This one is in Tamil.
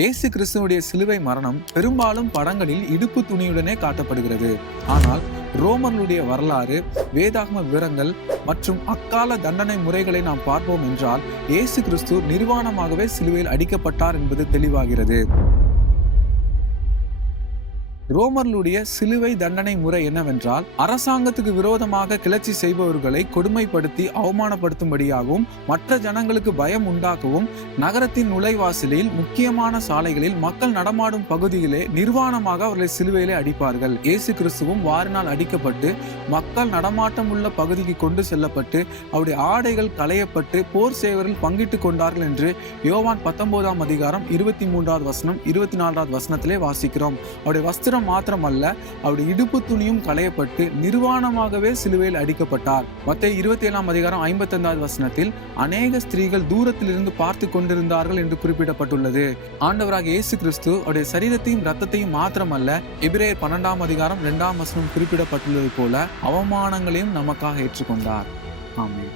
இயேசு கிறிஸ்துவுடைய சிலுவை மரணம் பெரும்பாலும் படங்களில் இடுப்பு துணியுடனே காட்டப்படுகிறது. ஆனால் ரோமர்களுடைய வரலாறு, வேதாகம விவரங்கள் மற்றும் அக்கால தண்டனை முறைகளை நாம் பார்ப்போம் என்றால் இயேசு கிறிஸ்து நிர்வாணமாகவே சிலுவையில் அடிக்கப்பட்டார் என்பது தெளிவாகிறது. ரோமர்களுடைய சிலுவை தண்டனை முறை என்னவென்றால், அரசாங்கத்துக்கு விரோதமாக கிளர்ச்சி செய்பவர்களை கொடுமைப்படுத்தி அவமானப்படுத்தும்படியாகவும் மற்ற ஜனங்களுக்கு பயம் உண்டாக்கவும் நகரத்தின் நுழைவாசலில் முக்கியமான சாலைகளில் மக்கள் நடமாடும் பகுதியிலே நிர்வாணமாக அவர்களை சிலுவையிலே அடிப்பார்கள். இயேசு கிறிஸ்துவும் வாரினால் அடிக்கப்பட்டு மக்கள் நடமாட்டம் உள்ள பகுதிக்கு கொண்டு செல்லப்பட்டு அவருடைய ஆடைகள் களையப்பட்டு போர் சேவரில் பங்கிட்டுக் கொண்டார்கள் என்று யோவான் 19ஆம் அதிகாரம் 23வது வசனம் 24வது வசனத்திலே வாசிக்கிறோம். அவருடைய வஸ்திரம் மாத்திரமல்ல, அவருடைய இடுப்பு துணியும் களையப்பட்டு நிர்வாணமாகவே சிலுவையில் அடிக்கப்பட்டார். மத்தேயு 27ஆம் அதிகாரம் 55வது வசனத்தில் அநேக ஸ்திரீகள் தூரத்தில் இருந்து பார்த்து கொண்டிருந்தார்கள் என்று குறிப்பிடப்பட்டுள்ளது. ஆண்டவராக இயேசு கிறிஸ்து அவருடைய சரீரத்தையும் இரத்தத்தையும் மாத்திரமல்ல, எபிரேயர் 12ஆம் அதிகாரம் 2ஆம் வசனம் குறிப்பிடப்பட்டுள்ளது போல அவமானங்களையும் நமக்காக ஏற்றுக்கொண்டார். ஆமென்.